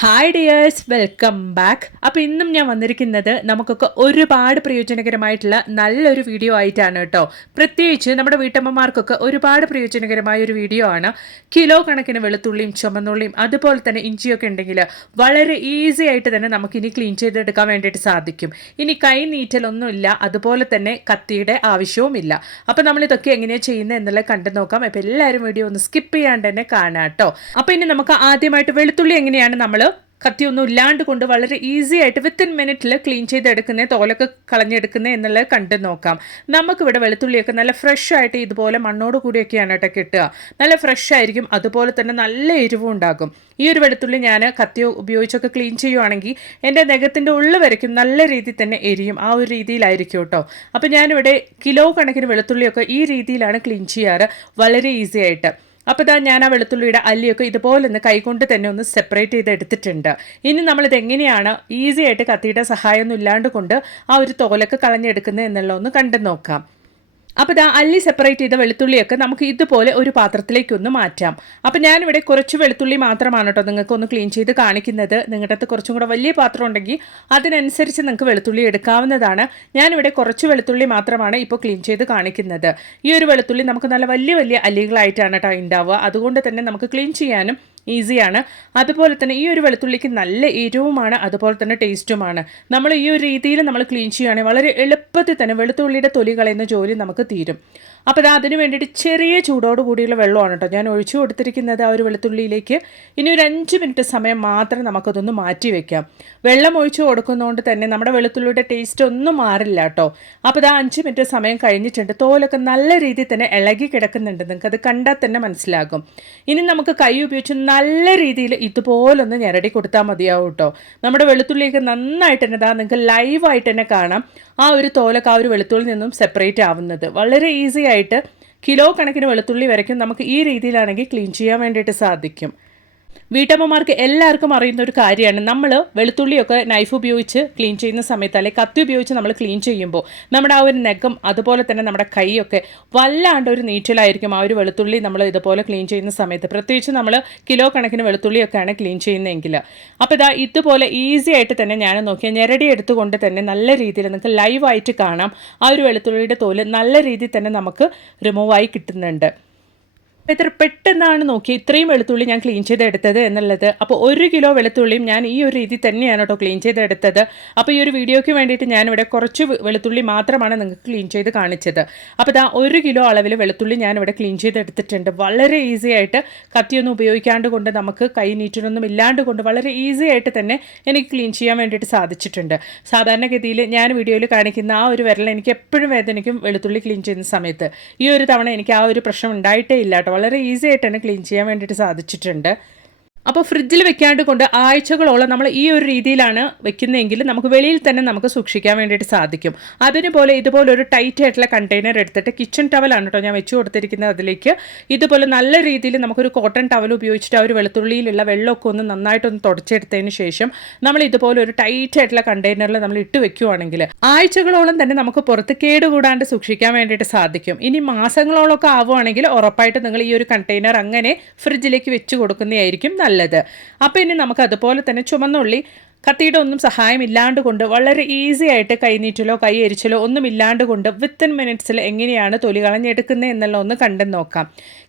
Hi dears welcome back അപ്പോൾ ഇന്നും ഞാൻ വന്നിരിക്കുന്നത് നമുക്കൊക്കെ ഒരുപാട് പ്രയോജനകരമായിട്ടുള്ള നല്ലൊരു വീഡിയോ ആയിട്ടാണ് കേട്ടോ. പ്രത്യേകിച്ച് നമ്മുടെ വീട്ടമ്മമാർക്കൊക്കെ ഒരുപാട് പ്രയോജനകരമായ ഒരു വീഡിയോ ആണ്. കിലോ കണക്കിന് വെളുത്തുള്ളിയും ചുമന്നുള്ളിയും അതുപോലെ തന്നെ ഇഞ്ചിയൊക്കെ ഉണ്ടെങ്കിൽ വളരെ ഈസി ആയിട്ട് തന്നെ നമുക്കിനി ക്ലീൻ ചെയ്തെടുക്കാൻ വേണ്ടിയിട്ട് സാധിക്കും. ഇനി കൈ നീറ്റലൊന്നുമില്ല. അതുപോലെ തന്നെ കത്തിയുടെ ആവശ്യവുമില്ല അപ്പോൾ നമ്മൾ ഇതൊക്കെ എങ്ങനെയാണ് ചെയ്യുന്നത് എന്നുള്ളത് കണ്ടു നോക്കാം. അപ്പോൾ എല്ലാവരും വീഡിയോ ഒന്ന് സ്കിപ്പ് ചെയ്യാണ്ട് തന്നെ കാണാം കേട്ടോ. അപ്പോൾ ഇനി നമുക്ക് ആദ്യമായിട്ട് വെളുത്തുള്ളി എങ്ങനെയാണ് നമ്മൾ കത്തിയൊന്നും ഇല്ലാണ്ട് കൊണ്ട് വളരെ ഈസി ആയിട്ട് വിത്തിൻ മിനിറ്റിൽ ക്ലീൻ ചെയ്തെടുക്കുന്നത് തോലൊക്കെ കളഞ്ഞെടുക്കുന്നത് എന്നുള്ളത് കണ്ട് നോക്കാം. നമുക്കിവിടെ വെളുത്തുള്ളിയൊക്കെ നല്ല ഫ്രഷ് ആയിട്ട് ഇതുപോലെ മണ്ണോട് കൂടിയൊക്കെയാണ് കേട്ടോ കിട്ടുക. നല്ല ഫ്രഷ് ആയിരിക്കും. അതുപോലെ തന്നെ നല്ല എരിവും ഉണ്ടാകും. ഈ ഒരു വെളുത്തുള്ളി ഞാൻ കത്തി ഉപയോഗിച്ചൊക്കെ ക്ലീൻ ചെയ്യുവാണെങ്കിൽ എന്റെ നഖത്തിന്റെ ഉള്ളിൽ വരയ്ക്കും. നല്ല രീതിയിൽ തന്നെ എരിയും. ആ ഒരു രീതിയിലായിരിക്കും കേട്ടോ. അപ്പോൾ ഞാനിവിടെ കിലോ കണക്കിന് വെളുത്തുള്ളിയൊക്കെ ഈ രീതിയിലാണ് ക്ലീൻ ചെയ്യാറ്. വളരെ ഈസി ആയിട്ട്. അപ്പോൾ ഇതാ ഞാൻ ആ വെളുത്തുള്ളിയുടെ അല്ലിയൊക്കെ ഇതുപോലെ ഒന്ന് കൈകൊണ്ട് തന്നെ ഒന്ന് സെപ്പറേറ്റ് ചെയ്ത് എടുത്തിട്ടുണ്ട്. ഇനി നമ്മളിത് എങ്ങനെയാണ് ഈസി ആയിട്ട് കത്തിയുടെ സഹായമൊന്നും ഇല്ലാണ്ട് കൊണ്ട് ആ ഒരു തോലൊക്കെ കളഞ്ഞെടുക്കുന്നത് എന്നുള്ള ഒന്ന് കണ്ടു നോക്കാം അപ്പോൾ ഇതാ അല്ലി സെപ്പറേറ്റ് ചെയ്ത വെളുത്തുള്ളിയൊക്കെ നമുക്ക് ഇതുപോലെ ഒരു പാത്രത്തിലേക്കൊന്ന് മാറ്റാം. അപ്പോൾ ഞാനിവിടെ കുറച്ച് വെളുത്തുള്ളി മാത്രമാണ് കേട്ടോ നിങ്ങൾക്ക് ഒന്ന് ക്ലീൻ ചെയ്ത് കാണിക്കുന്നത്. നിങ്ങളുടെ അടുത്ത് കുറച്ചും കൂടെ വലിയ പാത്രം ഉണ്ടെങ്കിൽ അതിനനുസരിച്ച് നിങ്ങൾക്ക് വെളുത്തുള്ളി എടുക്കാവുന്നതാണ്. ഞാനിവിടെ കുറച്ച് വെളുത്തുള്ളി മാത്രമാണ് ഇപ്പോൾ ക്ലീൻ ചെയ്ത് കാണിക്കുന്നത്. ഈ ഒരു വെളുത്തുള്ളി നമുക്ക് നല്ല വലിയ വലിയ അല്ലികളായിട്ടാണ് കേട്ടോ ഉണ്ടാവുക. അതുകൊണ്ട് തന്നെ നമുക്ക് ക്ലീൻ ചെയ്യാനും ഈസിയാണ്. അതുപോലെ തന്നെ ഈ ഒരു വെളുത്തുള്ളിക്ക് നല്ല എരിവുമാണ് അതുപോലെ തന്നെ ടേസ്റ്റുമാണ്. നമ്മൾ ഈ ഒരു രീതിയിൽ നമ്മൾ ക്ലീൻ ചെയ്യുകയാണെങ്കിൽ വളരെ എളുപ്പത്തിൽ തന്നെ വെളുത്തുള്ളിയുടെ തൊലി കളയുന്ന ജോലി നമുക്ക് തീരും. അപ്പോൾ അത് അതിന് വേണ്ടിയിട്ട് ചെറിയ ചൂടോട് കൂടിയുള്ള വെള്ളമാണ് കേട്ടോ. ഞാൻ ഒഴിച്ചു കൊടുത്തിരിക്കുന്നത് ആ ഒരു വെളുത്തുള്ളിയിലേക്ക്. ഇനി ഒരു അഞ്ച് മിനിറ്റ് സമയം മാത്രം നമുക്കതൊന്ന് മാറ്റി വെക്കാം. വെള്ളം ഒഴിച്ചു കൊടുക്കുന്നതുകൊണ്ട് തന്നെ നമ്മുടെ വെളുത്തുള്ളിയുടെ ടേസ്റ്റ് ഒന്നും മാറില്ല കേട്ടോ. അപ്പോൾ ആ അഞ്ച് മിനിറ്റ് സമയം കഴിഞ്ഞിട്ടുണ്ട്. തോലൊക്കെ നല്ല രീതിയിൽ തന്നെ ഇളകി കിടക്കുന്നുണ്ട്. നിങ്ങൾക്ക് അത് കണ്ടാൽ തന്നെ മനസ്സിലാകും. ഇനി നമുക്ക് കൈ ഉപയോഗിച്ച് നല്ല രീതിയിൽ ഇതുപോലൊന്ന് ഞെരടി കൊടുത്താൽ മതിയാവും കേട്ടോ. നമ്മുടെ വെളുത്തുള്ളിയൊക്കെ നന്നായിട്ട് തന്നെ ഇതാ നിങ്ങൾക്ക് ലൈവായിട്ട് തന്നെ കാണാം. ആ ഒരു തോലൊക്കെ ആ ഒരു വെളുത്തുള്ളിൽ നിന്നും സെപ്പറേറ്റ് ആവുന്നത്. വളരെ ഈസി ആയിട്ട് കിലോ കണക്കിന് വെളുത്തുള്ളി വരയ്ക്കും. നമുക്ക് ഈ രീതിയിലാണെങ്കിൽ ക്ലീൻ ചെയ്യാൻ വേണ്ടിയിട്ട് സാധിക്കും. വീട്ടമ്മമാർക്ക് എല്ലാവർക്കും അറിയുന്ന ഒരു കാര്യമാണ്. നമ്മൾ വെളുത്തുള്ളിയൊക്കെ നൈഫ് ഉപയോഗിച്ച് ക്ലീൻ ചെയ്യുന്ന സമയത്ത് അല്ലെങ്കിൽ കത്തി ഉപയോഗിച്ച് നമ്മൾ ക്ലീൻ ചെയ്യുമ്പോൾ നമ്മുടെ ആ ഒരു നെഗം അതുപോലെ തന്നെ നമ്മുടെ കൈയൊക്കെ വല്ലാണ്ട് ഒരു നീറ്റിലായിരിക്കും. ആ ഒരു വെളുത്തുള്ളി നമ്മൾ ഇതുപോലെ ക്ലീൻ ചെയ്യുന്ന സമയത്ത്. പ്രത്യേകിച്ച് നമ്മൾ കിലോ കണക്കിന് വെളുത്തുള്ളിയൊക്കെയാണ് ക്ലീൻ ചെയ്യുന്നതെങ്കിൽ. അപ്പോൾ ഇതാ ഇതുപോലെ ഈസി ആയിട്ട് തന്നെ ഞാൻ നോക്കിയാൽ ഞെരടി എടുത്തുകൊണ്ട് തന്നെ നല്ല രീതിയിൽ നിങ്ങൾക്ക് ലൈവായിട്ട് കാണാം. ആ ഒരു വെളുത്തുള്ളിയുടെ തോൽ നല്ല രീതിയിൽ തന്നെ നമുക്ക് റിമൂവായി കിട്ടുന്നുണ്ട്. എത്ര പെട്ടെന്നാണ് നോക്കി ഇത്രയും വെളുത്തുള്ളി ഞാൻ ക്ലീൻ ചെയ്തെടുത്തത് എന്നുള്ളത്. അപ്പോൾ ഒരു കിലോ വെളുത്തുള്ളിയും ഞാൻ ഈ ഒരു രീതി തന്നെയാണ് കേട്ടോ ക്ലീൻ ചെയ്തെടുത്തത്. അപ്പോൾ ഈ ഒരു വീഡിയോയ്ക്ക് വേണ്ടിയിട്ട് ഞാനിവിടെ കുറച്ച് വെളുത്തുള്ളി മാത്രമാണ് നിങ്ങൾക്ക് ക്ലീൻ ചെയ്ത് കാണിച്ചത്. അപ്പോൾ ഇതാ ഒരു കിലോ അളവിൽ വെളുത്തുള്ളി ഞാനിവിടെ ക്ലീൻ ചെയ്തെടുത്തിട്ടുണ്ട്. വളരെ ഈസി ആയിട്ട് കത്തിയൊന്നും ഉപയോഗിക്കാണ്ട് കൊണ്ട് നമുക്ക് കൈ നീറ്റിനൊന്നും ഇല്ലാണ്ട് കൊണ്ട് വളരെ ഈസി ആയിട്ട് തന്നെ എനിക്ക് ക്ലീൻ ചെയ്യാൻ വേണ്ടിയിട്ട് സാധിച്ചിട്ടുണ്ട്. സാധാരണഗതിയിൽ ഞാൻ വീഡിയോയിൽ കാണിക്കുന്ന ആ ഒരു വിരൽ എനിക്ക് എപ്പോഴും വേദനയ്ക്കും വെളുത്തുള്ളി ക്ലീൻ ചെയ്യുന്ന സമയത്ത്. ഈ ഒരു തവണ എനിക്ക് ആ ഒരു പ്രശ്നം ഉണ്ടായിട്ടേ ഇല്ല വളരെ ഈസി ആയിട്ട് തന്നെ ക്ലീൻ ചെയ്യാൻ വേണ്ടിയിട്ട് സാധിച്ചിട്ടുണ്ട്. അപ്പോൾ ഫ്രിഡ്ജിൽ വെക്കാണ്ട് കൊണ്ട് ആഴ്ചകളോളം നമ്മൾ ഈ ഒരു രീതിയിലാണ് വെക്കുന്നതെങ്കിൽ നമുക്ക് വെളിയിൽ തന്നെ നമുക്ക് സൂക്ഷിക്കാൻ വേണ്ടിയിട്ട് സാധിക്കും. അതിനുപോലെ ഇതുപോലെ ഒരു ടൈറ്റ് ആയിട്ടുള്ള കണ്ടെയ്നർ എടുത്തിട്ട് കിച്ചൺ ടവലാണ് കേട്ടോ ഞാൻ വെച്ചു കൊടുത്തിരിക്കുന്നത് അതിലേക്ക്. ഇതുപോലെ നല്ല രീതിയിൽ നമുക്കൊരു കോട്ടൺ ടവൽ ഉപയോഗിച്ചിട്ട് ആ ഒരു വെളുത്തുള്ളിയിലുള്ള വെള്ളമൊക്കെ ഒന്ന് നന്നായിട്ടൊന്ന് തുടച്ചെടുത്തതിന് ശേഷം നമ്മൾ ഇതുപോലെ ഒരു ടൈറ്റ് ആയിട്ടുള്ള കണ്ടെയ്നറിൽ നമ്മൾ ഇട്ട് വെക്കുവാണെങ്കിൽ ആഴ്ചകളോളം തന്നെ നമുക്ക് പുറത്ത് കേടുകൂടാണ്ട് സൂക്ഷിക്കാൻ വേണ്ടിയിട്ട് സാധിക്കും. ഇനി മാസങ്ങളോളമൊക്കെ ആവുകയാണെങ്കിൽ ഉറപ്പായിട്ട് നിങ്ങൾ ഈ ഒരു കണ്ടെയ്നർ അങ്ങനെ ഫ്രിഡ്ജിലേക്ക് വെച്ച് കൊടുക്കുന്നതായിരിക്കും നല്ലത്. നല്ലത് അപ്പോൾ ഇനി നമുക്ക് അതുപോലെ തന്നെ ചുമന്നുള്ളി കത്തിയുടെ ഒന്നും സഹായം ഇല്ലാണ്ട് കൊണ്ട് വളരെ ഈസി ആയിട്ട് കൈനീറ്റലോ കൈ എരിച്ചലോ ഒന്നും ഇല്ലാണ്ട് കൊണ്ട് വിത്തിൻ മിനിറ്റ്സിൽ എങ്ങനെയാണ് തൊലി കളഞ്ഞെടുക്കുന്നത് എന്നുള്ള ഒന്ന് കണ്ടു നോക്കാം.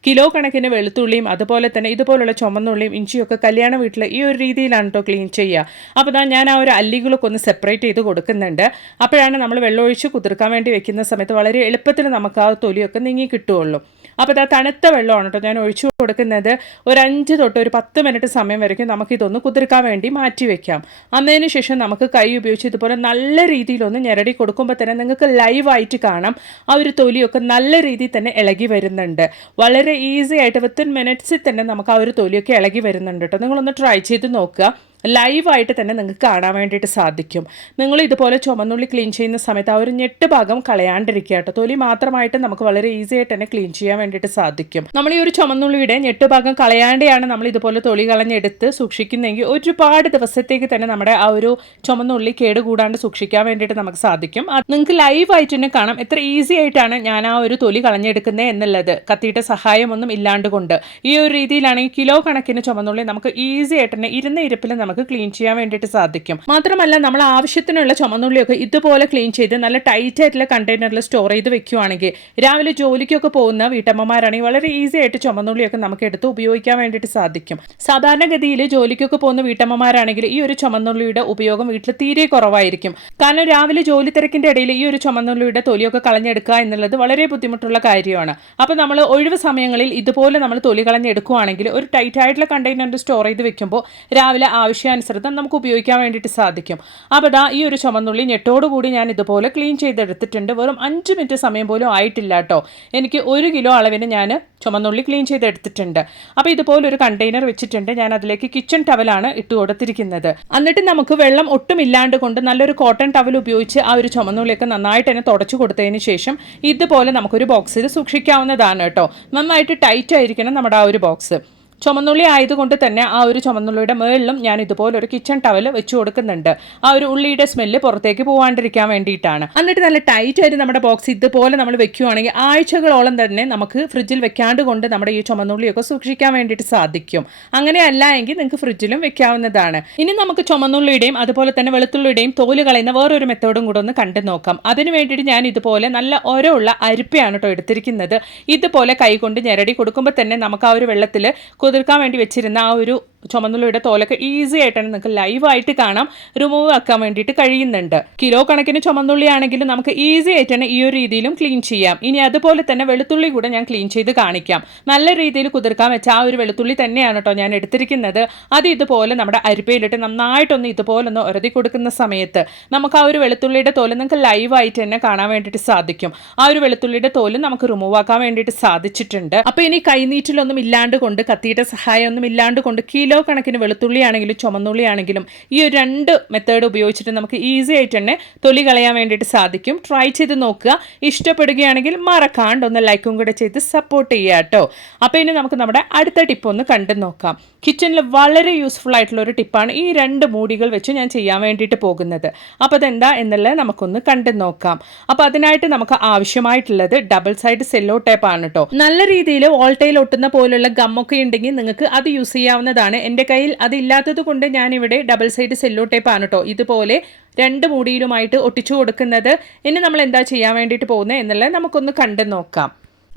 കിലോ കണക്കിന് വെളുത്തുള്ളിയും അതുപോലെ തന്നെ ഇതുപോലുള്ള ചുമന്നുള്ളിയും ഇഞ്ചിയൊക്കെ കല്യാണ വീട്ടിൽ ഈ ഒരു രീതിയിലാണ് കേട്ടോ ക്ലീൻ ചെയ്യുക. അപ്പോൾ ഞാൻ ഞാൻ ആ ഒരു അല്ലികളൊക്കെ ഒന്ന് സെപ്പറേറ്റ് ചെയ്ത് കൊടുക്കുന്നുണ്ട്. അപ്പോഴാണ് നമ്മൾ വെള്ളമൊഴിച്ച് കുതിർക്കാൻ വേണ്ടി വെക്കുന്ന സമയത്ത് വളരെ എളുപ്പത്തിൽ നമുക്ക് ആ തൊലിയൊക്കെ നീങ്ങി കിട്ടുകയുള്ളൂ. അപ്പോൾ അത് തണുത്ത വെള്ളമാണ് കേട്ടോ ഞാൻ ഒഴിച്ചു കൊടുക്കുന്നത്. ഒരു അഞ്ച് തൊട്ട് ഒരു പത്ത് മിനിറ്റ് സമയം വരയ്ക്കും. നമുക്കിതൊന്ന് കുതിർക്കാൻ വേണ്ടി മാറ്റി വെക്കാം. അന്നതിന് ശേഷം നമുക്ക് കൈ ഉപയോഗിച്ച് ഇതുപോലെ നല്ല രീതിയിലൊന്ന് ഞെരടി കൊടുക്കുമ്പോൾ തന്നെ നിങ്ങൾക്ക് ലൈവായിട്ട് കാണാം. ആ ഒരു തൊലിയൊക്കെ നല്ല രീതിയിൽ തന്നെ ഇളകി വരുന്നുണ്ട്. വളരെ ഈസി ആയിട്ട് വിത്തിൻ മിനിറ്റ്സിൽ തന്നെ നമുക്ക് ആ ഒരു തൊലിയൊക്കെ ഇളകി വരുന്നുണ്ട് കേട്ടോ. നിങ്ങളൊന്ന് ട്രൈ ചെയ്ത് നോക്കുക. ലൈവായിട്ട് തന്നെ നിങ്ങൾക്ക് കാണാൻ വേണ്ടിയിട്ട് സാധിക്കും. നിങ്ങൾ ഇതുപോലെ ചുമന്നുള്ളി ക്ലീൻ ചെയ്യുന്ന സമയത്ത് ആ ഒരു ഞെട്ട് ഭാഗം കളയാണ്ടിരിക്കുക കേട്ടോ. തൊലി മാത്രമായിട്ട് നമുക്ക് വളരെ ഈസി ആയിട്ട് തന്നെ ക്ലീൻ ചെയ്യാൻ വേണ്ടിയിട്ട് സാധിക്കും. നമ്മൾ ഈ ഒരു ചുമന്നുള്ളിയുടെ ഞെട്ട് ഭാഗം കളയാണ്ടെയാണ് നമ്മൾ ഇതുപോലെ തൊലി കളഞ്ഞെടുത്ത് സൂക്ഷിക്കുന്നതെങ്കിൽ ഒരുപാട് ദിവസത്തേക്ക് തന്നെ നമ്മുടെ ആ ഒരു ചുമന്നുള്ളി കേടുകൂടാണ്ട് സൂക്ഷിക്കാൻ വേണ്ടിയിട്ട് നമുക്ക് സാധിക്കും. നിങ്ങൾക്ക് ലൈവ് ആയിട്ട് തന്നെ കാണാം. എത്ര ഈസി ആയിട്ടാണ് ഞാൻ ആ ഒരു തൊലി കളഞ്ഞെടുക്കുന്നത് എന്നുള്ളത്. കത്തിയുടെ സഹായമൊന്നും ഇല്ലാണ്ട് കൊണ്ട്. ഈ ഒരു രീതിയിലാണെങ്കിൽ കിലോ കണക്കിന് ചുമന്നുള്ളി നമുക്ക് ഈസി ആയിട്ട് തന്നെ ഇരുന്ന ഇരിപ്പിൽ നമുക്ക് നമുക്ക് ക്ലീൻ ചെയ്യാൻ വേണ്ടിയിട്ട് സാധിക്കും. മാത്രമല്ല നമ്മൾ ആവശ്യത്തിനുള്ള ചുമന്നുള്ളിയൊക്കെ ഇതുപോലെ ക്ലീൻ ചെയ്ത് നല്ല ടൈറ്റ് ആയിട്ടുള്ള കണ്ടെയ്നറിൽ സ്റ്റോർ ചെയ്ത് വെക്കുവാണെങ്കിൽ രാവിലെ ജോലിക്കൊക്കെ പോകുന്ന വീട്ടമ്മമാരാണെങ്കിൽ വളരെ ഈസി ആയിട്ട് ചുമന്നുള്ളിയൊക്കെ നമുക്ക് എടുത്ത് ഉപയോഗിക്കാൻ വേണ്ടിയിട്ട് സാധിക്കും. സാധാരണഗതിയിൽ ജോലിക്കൊക്കെ പോകുന്ന വീട്ടമ്മമാരാണെങ്കിൽ ഈ ഒരു ചുമന്നുള്ളിയുടെ ഉപയോഗം വീട്ടിൽ തീരെ കുറവായിരിക്കും. കാരണം രാവിലെ ജോലി തിരക്കിന്റെ ഇടയിൽ ഈ ഒരു ചുമന്നുള്ളിയുടെ തൊലിയൊക്കെ കളഞ്ഞെടുക്കുക എന്നുള്ളത് വളരെ ബുദ്ധിമുട്ടുള്ള കാര്യമാണ്. അപ്പോൾ നമ്മൾ ഒഴിവ് സമയങ്ങളിൽ ഇതുപോലെ നമ്മൾ തൊലി കളഞ്ഞെടുക്കുകയാണെങ്കിൽ ഒരു ടൈറ്റ് ആയിട്ടുള്ള കണ്ടെയ്നറിൽ സ്റ്റോർ ചെയ്ത് വെക്കുമ്പോൾ രാവിലെ ആവശ്യാനുസൃതം നമുക്ക് ഉപയോഗിക്കാൻ വേണ്ടിയിട്ട് സാധിക്കും. അപ്പോൾ ദാ ഈ ഒരു ചുമന്നുള്ളി ഞെട്ടോടുകൂടി ഞാൻ ഇതുപോലെ ക്ലീൻ ചെയ്തെടുത്തിട്ടുണ്ട്. വെറും അഞ്ച് മിനിറ്റ് സമയം പോലും ആയിട്ടില്ല കേട്ടോ. എനിക്ക് ഒരു കിലോ അളവിന് ഞാൻ ചുമന്നുള്ളി ക്ലീൻ ചെയ്തെടുത്തിട്ടുണ്ട്. അപ്പോൾ ഇതുപോലെ ഒരു കണ്ടെയ്നർ വെച്ചിട്ടുണ്ട്. ഞാൻ അതിലേക്ക് കിച്ചൺ ടവലാണ് ഇട്ട് കൊടുത്തിരിക്കുന്നത്. എന്നിട്ട് നമുക്ക് വെള്ളം ഒട്ടും ഇല്ലാണ്ട് കൊണ്ട് നല്ലൊരു കോട്ടൺ ടവൽ ഉപയോഗിച്ച് ആ ഒരു ചുമന്നുള്ളിയൊക്കെ നന്നായിട്ട് തന്നെ തുടച്ചു കൊടുത്തതിന് ശേഷം ഇതുപോലെ നമുക്കൊരു ബോക്സിൽ സൂക്ഷിക്കാവുന്നതാണ് കേട്ടോ. നന്നായിട്ട് ടൈറ്റ് ആയിരിക്കണം നമ്മുടെ ആ ഒരു ബോക്സ് ചുമന്നുള്ളി ആയതുകൊണ്ട് തന്നെ ആ ഒരു ചുമന്നുള്ളിയുടെ മേളിലും ഞാൻ ഇതുപോലെ ഒരു കിച്ചൺ ടവൽ വെച്ച് കൊടുക്കുന്നുണ്ട്. ആ ഒരു ഉള്ളിയുടെ സ്മെല്ല് പുറത്തേക്ക് പോകാണ്ടിരിക്കാൻ വേണ്ടിയിട്ടാണ്. എന്നിട്ട് നല്ല ടൈറ്റ് ആയിട്ട് നമ്മുടെ ബോക്സ് ഇതുപോലെ നമ്മൾ വെക്കുകയാണെങ്കിൽ ആഴ്ചകളോളം തന്നെ നമുക്ക് ഫ്രിഡ്ജിൽ വെക്കാണ്ട് കൊണ്ട് നമ്മുടെ ഈ ചുമന്നുള്ളിയൊക്കെ സൂക്ഷിക്കാൻ വേണ്ടിയിട്ട് സാധിക്കും. അങ്ങനെയല്ല എങ്കിൽ നിങ്ങൾക്ക് ഫ്രിഡ്ജിലും വെക്കാവുന്നതാണ്. ഇനി നമുക്ക് ചുമന്നുള്ളിയുടെയും അതുപോലെ തന്നെ വെളുത്തുള്ളിയുടെയും തോൽ കളയുന്ന വേറൊരു മെത്തേഡും കൂടെ ഒന്ന് കണ്ടു നോക്കാം. അതിന് വേണ്ടിയിട്ട് ഞാൻ ഇതുപോലെ നല്ല ഓരോ അരിപ്പയാണ് കേട്ടോ എടുത്തിരിക്കുന്നത്. ഇതുപോലെ കൈകൊണ്ട് ഞെരടി കൊടുക്കുമ്പോൾ തന്നെ നമുക്ക് ആ ഒരു വെള്ളത്തിൽ കുതിർക്കാൻ വേണ്ടി വെച്ചിരുന്ന ആ ഒരു ചുമന്നുള്ളിയുടെ തോലൊക്കെ ഈസി ആയിട്ട് തന്നെ നിങ്ങൾക്ക് ലൈവായിട്ട് കാണാം. റിമൂവ് ആക്കാൻ വേണ്ടിയിട്ട് കഴിയുന്നുണ്ട്. കിലോ കണക്കിന് ചുമന്നുള്ളി ആണെങ്കിൽ നമുക്ക് ഈസി ആയിട്ട് തന്നെ ഈ ഒരു രീതിയിലും ക്ലീൻ ചെയ്യാം. ഇനി അതുപോലെ തന്നെ വെളുത്തുള്ളി കൂടെ ഞാൻ ക്ലീൻ ചെയ്ത് കാണിക്കാം. നല്ല രീതിയിൽ കുതിർക്കാൻ വെച്ച ആ ഒരു വെളുത്തുള്ളി തന്നെയാണ് കേട്ടോ ഞാൻ എടുത്തിരിക്കുന്നത്. അത് ഇതുപോലെ നമ്മുടെ അരിപ്പയിലിട്ട് നന്നായിട്ടൊന്ന് ഇതുപോലെ ഒന്ന് ഉരതി കൊടുക്കുന്ന സമയത്ത് നമുക്ക് ആ ഒരു വെളുത്തുള്ളിയുടെ തോൽ നിങ്ങൾക്ക് ലൈവായിട്ട് തന്നെ കാണാൻ വേണ്ടിയിട്ട് സാധിക്കും. ആ ഒരു വെളുത്തുള്ളിയുടെ തോൽ നമുക്ക് റിമൂവ് ആക്കാൻ വേണ്ടിയിട്ട് സാധിച്ചിട്ടുണ്ട്. അപ്പോൾ ഇനി കൈനീറ്റിലൊന്നും ഇല്ലാണ്ട് കൊണ്ട് കത്തിയുടെ സഹായമൊന്നും ഇല്ലാണ്ട് കൊണ്ട് കിലോ കണക്കിന് വെളുത്തുള്ളി ആണെങ്കിലും ചുമന്നുള്ളി ആണെങ്കിലും ഈ ഒരു രണ്ട് മെത്തേഡ് ഉപയോഗിച്ചിട്ട് നമുക്ക് ഈസി ആയിട്ട് തന്നെ തൊലി കളയാൻ വേണ്ടിയിട്ട് സാധിക്കും. ട്രൈ ചെയ്ത് നോക്കുക. ഇഷ്ടപ്പെടുകയാണെങ്കിൽ മറക്കാണ്ട് ഒന്ന് ലൈക്കും കൂടെ ചെയ്ത് സപ്പോർട്ട് ചെയ്യുക കേട്ടോ. അപ്പോൾ ഇനി നമുക്ക് നമ്മുടെ അടുത്ത ടിപ്പ് ഒന്ന് കണ്ടു നോക്കാം. കിച്ചണിൽ വളരെ യൂസ്ഫുൾ ആയിട്ടുള്ള ഒരു ടിപ്പാണ് ഈ രണ്ട് മൂടികൾ വെച്ച് ഞാൻ ചെയ്യാൻ വേണ്ടിയിട്ട് പോകുന്നത്. അപ്പോൾ അതെന്താ എന്നുള്ളത് നമുക്കൊന്ന് കണ്ടു നോക്കാം. അപ്പോൾ അതിനായിട്ട് നമുക്ക് ആവശ്യമായിട്ടുള്ളത് ഡബിൾ സൈഡ് സെല്ലോ ടേപ്പ് ആണ് കേട്ടോ. നല്ല രീതിയിൽ ഓൾട്ടയിൽ ഒട്ടുന്ന പോലുള്ള ഗമ്മൊക്കെ ഉണ്ടെങ്കിൽ നിങ്ങൾക്ക് അത് യൂസ് ചെയ്യാവുന്നതാണ്. എന്റെ കയ്യിൽ അതില്ലാത്തത് കൊണ്ട് ഞാനിവിടെ ഡബിൾ സൈഡ് സെല്ലോ ടേപ്പ് ആണ് കേട്ടോ ഇതുപോലെ രണ്ട് മൂടിയിലുമായിട്ട് ഒട്ടിച്ചു കൊടുക്കുന്നത്. ഇനി നമ്മൾ എന്താ ചെയ്യാൻ വേണ്ടിയിട്ട് പോകുന്നത് എന്നുള്ളത് നമുക്കൊന്ന് കണ്ടു നോക്കാം.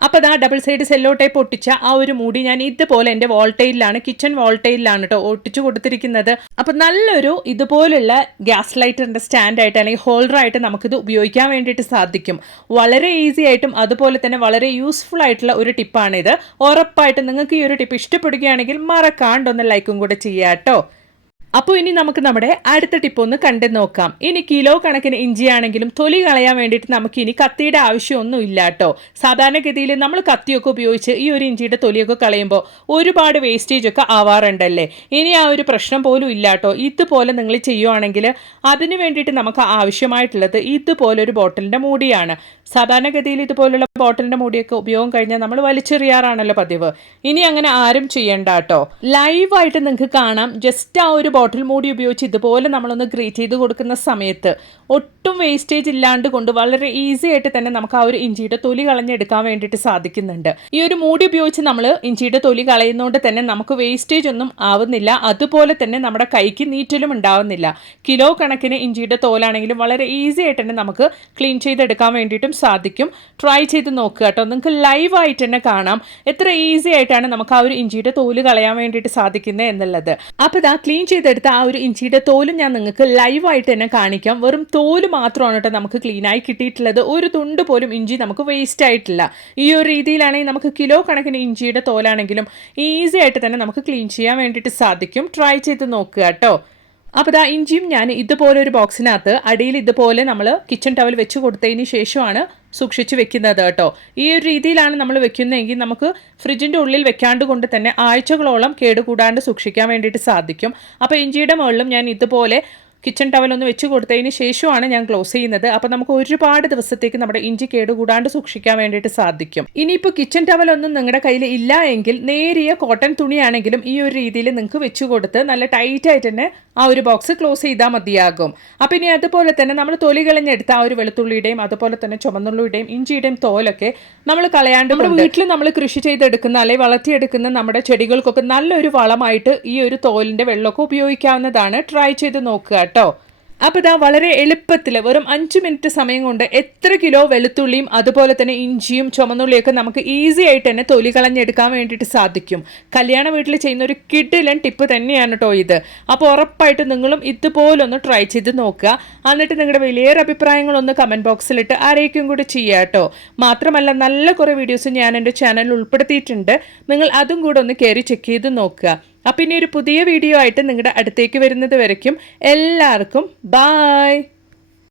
അപ്പോൾ ആ ഡബിൾ സൈഡ് സെല്ലോ ടൈപ്പ് ഒട്ടിച്ച ആ ഒരു മൂടി ഞാൻ ഇതുപോലെ എന്റെ വോൾട്ടേജിലാണ് കിച്ചൺ വോൾട്ടേജിലാണ് കേട്ടോ ഒട്ടിച്ചു കൊടുത്തിരിക്കുന്നത്. അപ്പോൾ നല്ലൊരു ഇതുപോലുള്ള ഗ്യാസ് ലൈറ്ററിന്റെ സ്റ്റാൻഡായിട്ട് അല്ലെങ്കിൽ ഹോൾഡറായിട്ട് നമുക്കിത് ഉപയോഗിക്കാൻ വേണ്ടിയിട്ട് സാധിക്കും. വളരെ ഈസി ആയിട്ടും അതുപോലെ തന്നെ വളരെ യൂസ്ഫുൾ ആയിട്ടുള്ള ഒരു ടിപ്പാണിത്. ഉറപ്പായിട്ടും നിങ്ങൾക്ക് ഈ ഒരു ടിപ്പ് ഇഷ്ടപ്പെടുകയാണെങ്കിൽ മറക്കാണ്ടൊന്ന് ലൈക്കും കൂടെ ചെയ്യാം കേട്ടോ അപ്പോൾ ഇനി നമുക്ക് നമ്മുടെ അടുത്ത ടിപ്പ് ഒന്ന് കണ്ടു നോക്കാം. ഇനി കിലോ കണക്കിന് ഇഞ്ചി ആണെങ്കിലും തൊലി കളയാൻ വേണ്ടിയിട്ട് നമുക്ക് ഇനി കത്തിയുടെ ആവശ്യമൊന്നും ഇല്ല കേട്ടോ സാധാരണഗതിയിൽ നമ്മൾ കത്തിയൊക്കെ ഉപയോഗിച്ച് ഈ ഒരു ഇഞ്ചിയുടെ തൊലിയൊക്കെ കളയുമ്പോൾ ഒരുപാട് വേസ്റ്റേജ് ഒക്കെ ആവാറുണ്ടല്ലേ? ഇനി ആ ഒരു പ്രശ്നം പോലും ഇല്ല കേട്ടോ ഇതുപോലെ നിങ്ങൾ ചെയ്യുവാണെങ്കിൽ അതിന് വേണ്ടിയിട്ട് നമുക്ക് ആവശ്യമായിട്ടുള്ളത് ഇതുപോലെ ഒരു ബോട്ടിലിന്റെ മൂടിയാണ്. സാധാരണഗതിയിൽ ഇതുപോലുള്ള ബോട്ടിലിന്റെ മൂടിയൊക്കെ ഉപയോഗം കഴിഞ്ഞാൽ നമ്മൾ വലിച്ചെറിയാറാണല്ലോ പതിവ്. ഇനി അങ്ങനെ ആരും ചെയ്യണ്ട കേട്ടോ ലൈവായിട്ട് നിങ്ങൾക്ക് കാണാം. ജസ്റ്റ് ആ ഒരു ബോട്ടിൽ മൂടി ഉപയോഗിച്ച് ഇതുപോലെ നമ്മളൊന്ന് ഗ്രേറ്റ് ചെയ്ത് കൊടുക്കുന്ന സമയത്ത് ഒട്ടും വേസ്റ്റേജ് ഇല്ലാണ്ട് കൊണ്ട് വളരെ ഈസി ആയിട്ട് തന്നെ നമുക്ക് ആ ഒരു ഇഞ്ചിയുടെ തൊലി കളഞ്ഞെടുക്കാൻ വേണ്ടിയിട്ട് സാധിക്കുന്നുണ്ട്. ഈ ഒരു മൂടി ഉപയോഗിച്ച് നമ്മൾ ഇഞ്ചിയുടെ തൊലി കളയുന്നതുകൊണ്ട് തന്നെ നമുക്ക് വേസ്റ്റേജ് ഒന്നും ആവുന്നില്ല. അതുപോലെ തന്നെ നമ്മുടെ കൈക്ക് നീറ്റലും ഉണ്ടാവുന്നില്ല. കിലോ കണക്കിന് ഇഞ്ചിയുടെ തോലാണെങ്കിലും വളരെ ഈസി ആയിട്ട് തന്നെ നമുക്ക് ക്ലീൻ ചെയ്തെടുക്കാൻ വേണ്ടിയിട്ടും സാധിക്കും. ട്രൈ ചെയ്ത് നോക്കുക കേട്ടോ. നിങ്ങൾക്ക് ലൈവായിട്ട് തന്നെ കാണാം. എത്ര ഈസി ആയിട്ടാണ് നമുക്ക് ആ ഒരു ഇഞ്ചിയുടെ തോൽ കളയാൻ വേണ്ടിയിട്ട് സാധിക്കുന്നത് എന്നുള്ളത്. അപ്പോൾ ഇതാ ക്ലീൻ ചെയ്തെടുത്ത ആ ഒരു ഇഞ്ചിയുടെ തോലും ഞാൻ നിങ്ങൾക്ക് ലൈവായിട്ട് തന്നെ കാണിക്കാം. വെറും തോൽ മാത്രമാണ് കേട്ടോ നമുക്ക് ക്ലീനായി കിട്ടിയിട്ടുള്ളത്. ഒരു തുണ്ട് പോലും ഇഞ്ചി നമുക്ക് വേസ്റ്റ് ആയിട്ടില്ല. ഈ ഒരു രീതിയിലാണെങ്കിൽ നമുക്ക് കിലോ കണക്കിന് ഇഞ്ചിയുടെ തോലാണെങ്കിലും ഈസി ആയിട്ട് തന്നെ നമുക്ക് ക്ലീൻ ചെയ്യാൻ വേണ്ടിയിട്ട് സാധിക്കും. ട്രൈ ചെയ്ത് നോക്കുക കേട്ടോ. അപ്പോൾ ദാ ഇഞ്ചിയും ഞാൻ ഇതുപോലെ ഒരു ബോക്സിനകത്ത് അടിയിൽ ഇതുപോലെ നമ്മൾ കിച്ചൺ ടവൽ വെച്ച് കൊടുത്തതിന് ശേഷമാണ് സൂക്ഷിച്ച് വെക്കുന്നത് കേട്ടോ. ഈ ഒരു രീതിയിലാണ് നമ്മൾ വെക്കുന്നതെങ്കിൽ നമുക്ക് ഫ്രിഡ്ജിന്റെ ഉള്ളിൽ വെക്കാണ്ട് കൊണ്ട് തന്നെ ആഴ്ചകളോളം കേടുകൂടാണ്ട് സൂക്ഷിക്കാൻ വേണ്ടിയിട്ട് സാധിക്കും. അപ്പോൾ ഇഞ്ചിയുടെ മുകളിലും ഞാൻ ഇതുപോലെ കിച്ചൺ ടവലൊന്ന് ഒന്ന് വെച്ച് കൊടുത്തതിന് ശേഷമാണ് ഞാൻ ക്ലോസ് ചെയ്യുന്നത്. അപ്പോൾ നമുക്ക് ഒരുപാട് ദിവസത്തേക്ക് നമ്മുടെ ഇഞ്ചി കേടുകൂടാണ്ട് സൂക്ഷിക്കാൻ വേണ്ടിയിട്ട് സാധിക്കും. ഇനിയിപ്പോൾ കിച്ചൺ ടവലൊന്നും ഒന്നും നിങ്ങളുടെ കയ്യിൽ ഇല്ല എങ്കിൽ നേരിയ കോട്ടൺ തുണിയാണെങ്കിലും ഈ ഒരു രീതിയിൽ നിങ്ങൾക്ക് വെച്ച് കൊടുത്ത് നല്ല ടൈറ്റായിട്ട് തന്നെ ആ ഒരു ബോക്സ് ക്ലോസ് ചെയ്താൽ മതിയാകും. അപ്പം ഇനി അതുപോലെ തന്നെ നമ്മൾ തൊലി കളഞ്ഞെടുത്ത ആ ഒരു വെളുത്തുള്ളിയുടെയും അതുപോലെ തന്നെ ചുമന്നുള്ളിയുടെയും ഇഞ്ചിയുടെയും തോലൊക്കെ നമ്മൾ കളയാണ്ട് നമ്മുടെ വീട്ടിൽ നമ്മൾ കൃഷി ചെയ്തെടുക്കുന്ന അല്ലെങ്കിൽ വളർത്തിയെടുക്കുന്ന നമ്മുടെ ചെടികൾക്കൊക്കെ നല്ലൊരു വളമായിട്ട് ഈ ഒരു തോലിന്റെ വെള്ളമൊക്കെ ഉപയോഗിക്കാവുന്നതാണ്. ട്രൈ ചെയ്ത് നോക്കുക കേട്ടോ. അപ്പോൾ ഇതാ വളരെ എളുപ്പത്തിൽ വെറും അഞ്ച് മിനിറ്റ് സമയം കൊണ്ട് എത്ര കിലോ വെളുത്തുള്ളിയും അതുപോലെ തന്നെ ഇഞ്ചിയും ചുമന്നുള്ളിയൊക്കെ നമുക്ക് ഈസി ആയിട്ട് തന്നെ തൊലി കളഞ്ഞെടുക്കാൻ വേണ്ടിയിട്ട് സാധിക്കും. കല്യാണ വീട്ടിൽ ചെയ്യുന്ന ഒരു കിഡിലൻ ടിപ്പ് തന്നെയാണ് കേട്ടോ ഇത്. അപ്പോൾ ഉറപ്പായിട്ട് നിങ്ങളും ഇതുപോലൊന്ന് ട്രൈ ചെയ്ത് നോക്കുക. എന്നിട്ട് നിങ്ങളുടെ വലിയൊരു അഭിപ്രായങ്ങളൊന്ന് കമന്റ് ബോക്സിലിട്ട് അറിയിക്കും കൂടി ചെയ്യുക കേട്ടോ മാത്രമല്ല നല്ല കുറേ വീഡിയോസ് ഞാൻ എന്റെ ചാനലിൽ ഉൾപ്പെടുത്തിയിട്ടുണ്ട്. നിങ്ങൾ അതും കൂടെ ഒന്ന് കയറി ചെക്ക് ചെയ്ത് നോക്കുക. അപ്പം ഇനി ഒരു പുതിയ വീഡിയോ ആയിട്ട് നിങ്ങളുടെ അടുത്തേക്ക് വരുന്നത് വരയ്ക്കും. എല്ലാവർക്കും ബായ്